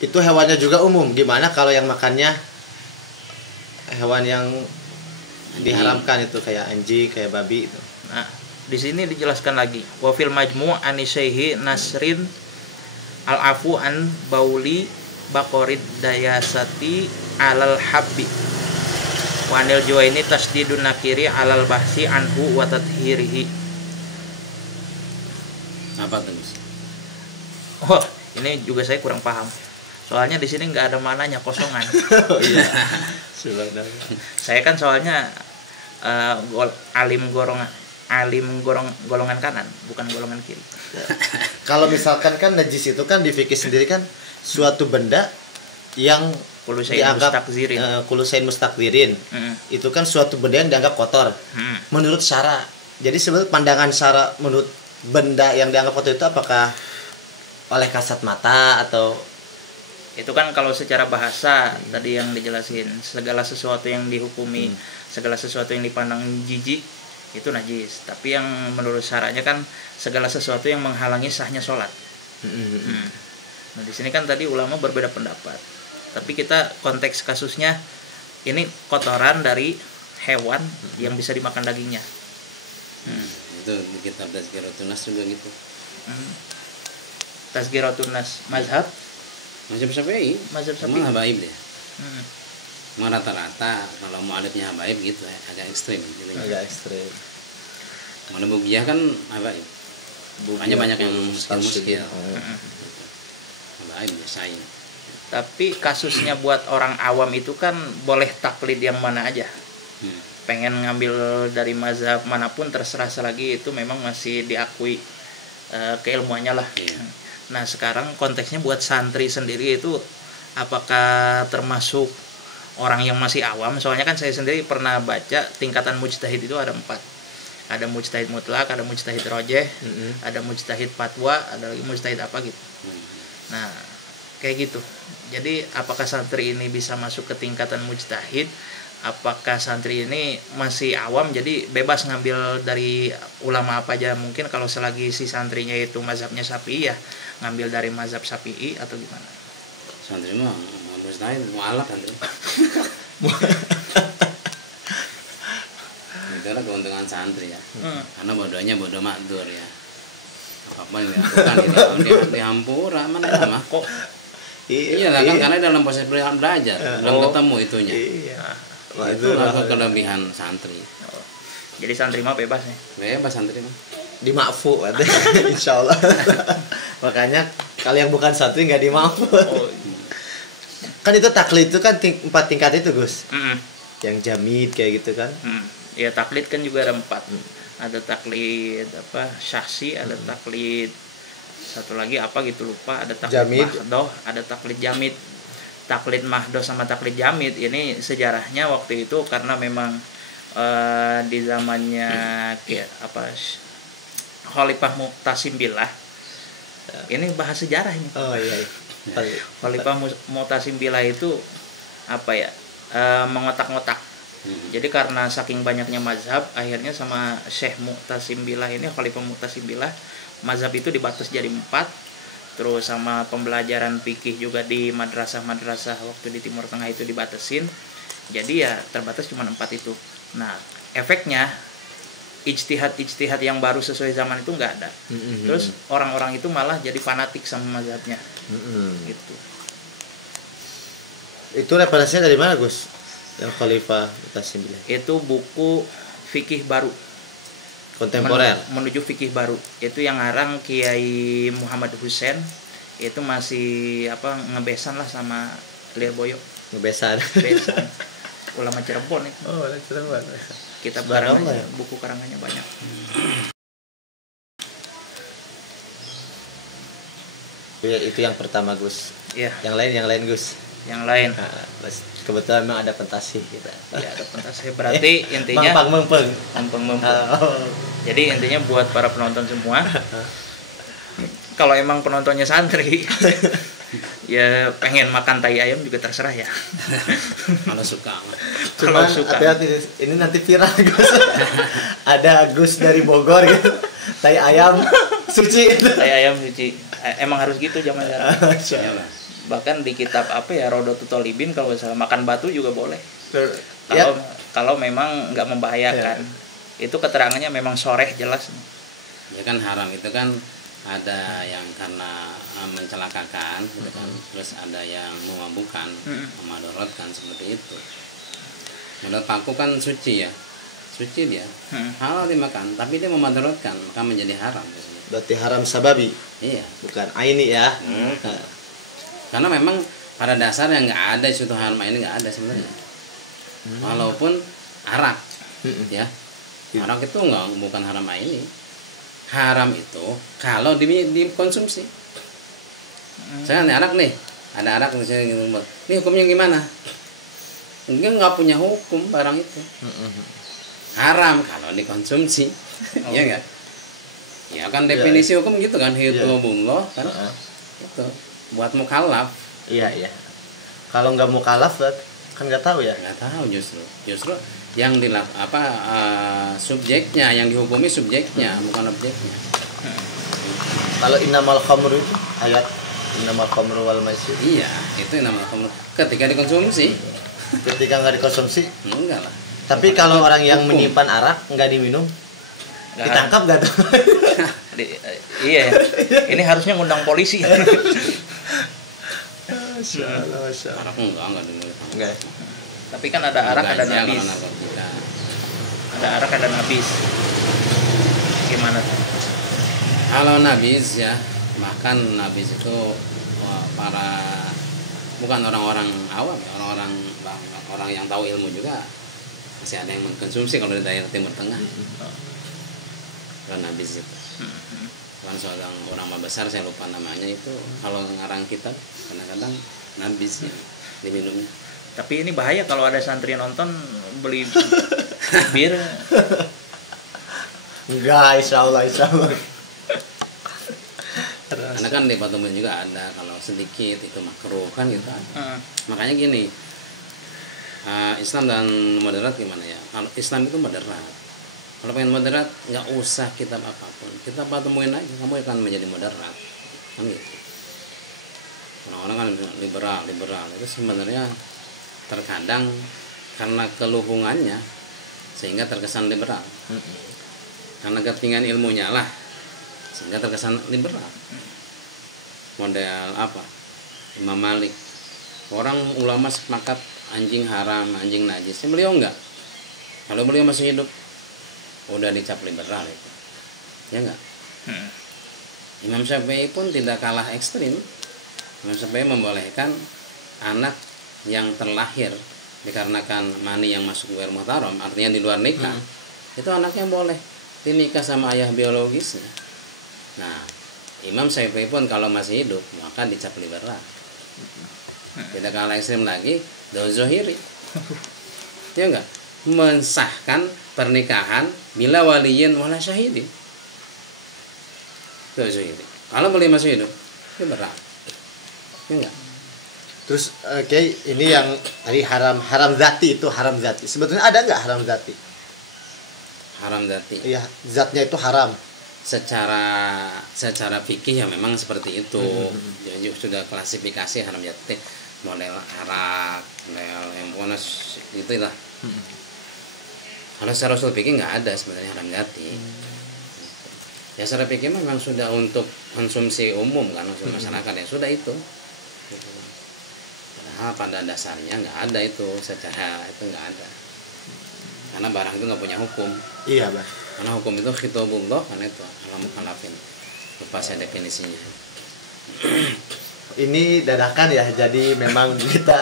itu hewannya juga umum. Gimana kalau yang makannya hewan yang diharamkan itu kayak anjing, kayak babi itu. Nah, di sini dijelaskan lagi. Wa fil majmu' anisaihi Nasrin al-afu an bauli baqarid dayasati alal habbi. Wa anil juwaini tasdidun nakiri alal bahsi anhu wa tathhirihi. Apa terus? Oh, ini juga saya kurang paham. Soalnya di sini nggak ada mananya, kosongan. Oh iya. Subhanallah. Saya kan soalnya golongan kanan, bukan golongan kiri. Kalau misalkan kan najis itu kan di fikih sendiri kan suatu benda yang Kulusain dianggap mustakzirin. kulusain mustakzirin. Itu kan suatu benda yang dianggap kotor menurut syara. Jadi sebenarnya pandangan syara menurut benda yang dianggap kotor itu apakah oleh kasat mata atau Itu kan kalau secara bahasa tadi yang dijelasin, segala sesuatu yang dihukumi, segala sesuatu yang dipandang jijik itu najis. Tapi yang menurut syara'nya kan segala sesuatu yang menghalangi sahnya sholat. Nah di sini kan tadi ulama berbeda pendapat. Tapi kita konteks kasusnya ini kotoran dari hewan yang bisa dimakan dagingnya. Itu di kitab Tazkiratun Nas juga gitu. Tazkiratun Nas mazhab Syafi'i. mazhab Cuma Syafi'i. habaib dia. Cuma rata-rata kalau mu'alifnya habaib gitu ya, agak ekstrim gitu. agak ekstrim. Mana bugiyah kan habaib. Makanya banyak yang muskil. Habaib biasain. Tapi kasusnya buat orang awam itu kan boleh taklid yang mana aja. Pengen ngambil dari mazhab manapun terserah, selagi itu memang masih diakui keilmuannya lah. Nah sekarang konteksnya buat santri sendiri itu apakah termasuk orang yang masih awam? Soalnya kan saya sendiri pernah baca tingkatan mujtahid itu ada 4. Ada mujtahid mutlak, ada mujtahid rojeh, ada mujtahid fatwa, ada lagi mujtahid apa gitu. Nah kayak gitu. Jadi apakah santri ini bisa masuk ke tingkatan mujtahid? Apakah santri ini masih awam jadi bebas ngambil dari ulama apa aja? Mungkin kalau selagi si santrinya itu mazhabnya Syafi'i ya ngambil dari mazhab Syafi'i atau gimana? Santri mah mustahil mualaf santri. Itulah keuntungan santri ya. Karena bodohnya bodoh makdur ya. Apa-apa yang dilakukan dihampura mana ya mah. Kok Iya lah kan karena dalam proses belajar belum ketemu itunya. Iya. Itulah kelebihan santri. jadi santri mah bebas ya? Bebas santri mah. Dimakfu insya Allah. Makanya kalau yang bukan santri nggak dimakfu. Kan itu taklid itu kan 4 tingkat itu Gus. Yang jamid kayak gitu kan. Ya taklid kan juga ada 4. Ada taklid apa syahsi, ada taklid satu lagi apa gitu lupa, ada taklid mahdoh, ada taklid jamid. Taklid mahdoh sama taklid jamid ini sejarahnya waktu itu karena memang di zamannya Khalifah Mu'tasim Billah. Ini bahas sejarah ini. Oh iya. Khalifah Mu'tasim Billah itu apa ya? Mengotak-ngotak. Jadi karena saking banyaknya mazhab, akhirnya sama Syekh Mu'tasim Billah ini, Khalifah Mu'tasim Billah, mazhab itu dibatas jadi 4. Terus sama pembelajaran fikih juga di madrasah-madrasah waktu di Timur Tengah itu dibatasin. Jadi ya terbatas cuma 4 itu. Nah, efeknya ijtihad yang baru sesuai zaman itu nggak ada. Terus orang-orang itu malah jadi fanatik sama mazhabnya. Gitu. Itu referensinya dari mana Gus? Yang Khalifah Mu'tasim Billah. Itu buku fikih baru. Kontemporer. Menuju fikih baru. Itu yang ngarang Kiai Muhammad Husain. Itu masih ngebesan lah sama Lirboyo. Ngebesan. Besan. Ulama Cirebon itu. Oh, Cirebon. Kitab karangannya, buku karangannya banyak. Ya, itu yang pertama Gus. Iya. Yang lain Gus. Yang lain. Nah, kebetulan memang ada pentasih kita. Ya, ada pentasih. Berarti intinya mempeng. Jadi intinya buat para penonton semua, kalau emang penontonnya santri, ya pengen makan tai ayam juga terserah ya. Kalau suka. Kalau suka. Hati-hati, ini nanti viral Gus. Ada Gus dari Bogor gitu. Tai ayam suci. Tai ayam suci. Emang harus gitu zaman sekarang. Ya, Mas. Bahkan di kitab apa ya, Rodotul Thalibin kalau nggak salah, makan batu juga boleh. Ya. Kalau memang nggak membahayakan. Itu keterangannya memang soreh jelas. Ya kan haram itu kan ada yang karena mencelakakan gitu kan, terus ada yang memabukkan, memadorotkan seperti itu. Menurut aku kan suci ya, suci dia, halal dimakan, tapi dia memadorotkan, maka menjadi haram. Berarti haram sababi. Iya. Bukan aini ya. Karena memang pada dasarnya nggak ada suatu haram ini, nggak ada sebenarnya. Walaupun arak, ya, arak itu bukan haram ini. Haram itu kalau dikonsumsi. Saya arak nih, ada arak misalnya gitu, ini hukumnya gimana? Enggak, nggak punya hukum barang itu. Haram kalau dikonsumsi, ya enggak? Ya kan definisi hukum gitu kan, hitubullah kan, itu buat mukallaf. Iya. Kalau nggak mukallaf kan nggak tahu ya. Nggak tahu justru yang subjeknya yang dihukumi subjeknya, bukan objeknya. Kalau innamal khamru itu ayat innamal khamru wal maisir. Iya, itu innamal khamru ketika dikonsumsi. Ketika nggak dikonsumsi enggak lah. Tapi kalau orang yang menyimpan arak nggak diminum, ditangkap nggak tuh? Iya, ini harusnya ngundang polisi. Arak enggak diminum. Enggak. Tapi kan ada arak, ada nabis. Ada arak, ada nabis. Gimana tuh? Kalau nabis ya, bahkan nabis itu para bukan orang-orang awam, orang yang tahu ilmu juga masih ada yang mengkonsumsi kalau di daerah Timur Tengah. Kalau nabis itu, kan seorang orang besar saya lupa namanya itu, kalau ngarang kitab kadang-kadang nabis ya, diminumnya. Tapi ini bahaya kalau ada santri nonton beli bir. Enggak, insya Allah. Karena kan di Patumen juga ada kalau sedikit itu makruh kan gitu. Makanya gini, Islam dan moderat gimana ya? Kalau Islam itu moderat. Kalau pengen moderat nggak usah kitab apapun, kita temuin aja, kamu akan menjadi moderat. Kan gitu. Orang-orang kan liberal itu sebenarnya terkadang karena keluhungannya sehingga terkesan liberal. Karena ketinggian ilmunya lah sehingga terkesan liberal. Model apa? Imam Malik. Orang ulama sepakat anjing haram, anjing najis. Beliau enggak. Kalau beliau masih hidup udah dicap liberal itu. Ya enggak? Imam Syafi'i pun tidak kalah ekstrim. Imam Syafi'i membolehkan anak yang terlahir dikarenakan mani yang masuk luar muhtaram, artinya di luar nikah, itu anaknya boleh dinikah sama ayah biologisnya. Nah, Imam Syafi'i pun kalau masih hidup maka dicap liberal. Tidak kalah ekstrim lagi Dozohiri. Ya enggak? Mensahkan pernikahan bila waliyin wala syahidin. Dozohiri. Kalau beliau masih hidup liberal. Ya enggak? Terus ini yang tadi haram zati itu haram zati. Sebetulnya ada nggak haram zati? Haram zati. Iya, zatnya itu haram. Secara fikih ya memang seperti itu. Jadi sudah klasifikasi haram zati, model arak, model yang bonus itulah. Kalau secara usul fikih nggak ada sebenarnya haram zati. Ya secara fikih memang sudah untuk konsumsi umum kan, konsumsi masyarakat ya sudah itu. Pada dasarnya nggak ada itu, secara itu nggak ada, karena barang itu nggak punya hukum. Iya, Bang. Karena hukum itu hitubullah kan itu alam mukallafin, lupa saya definisinya. Ini dadakan ya, jadi memang kita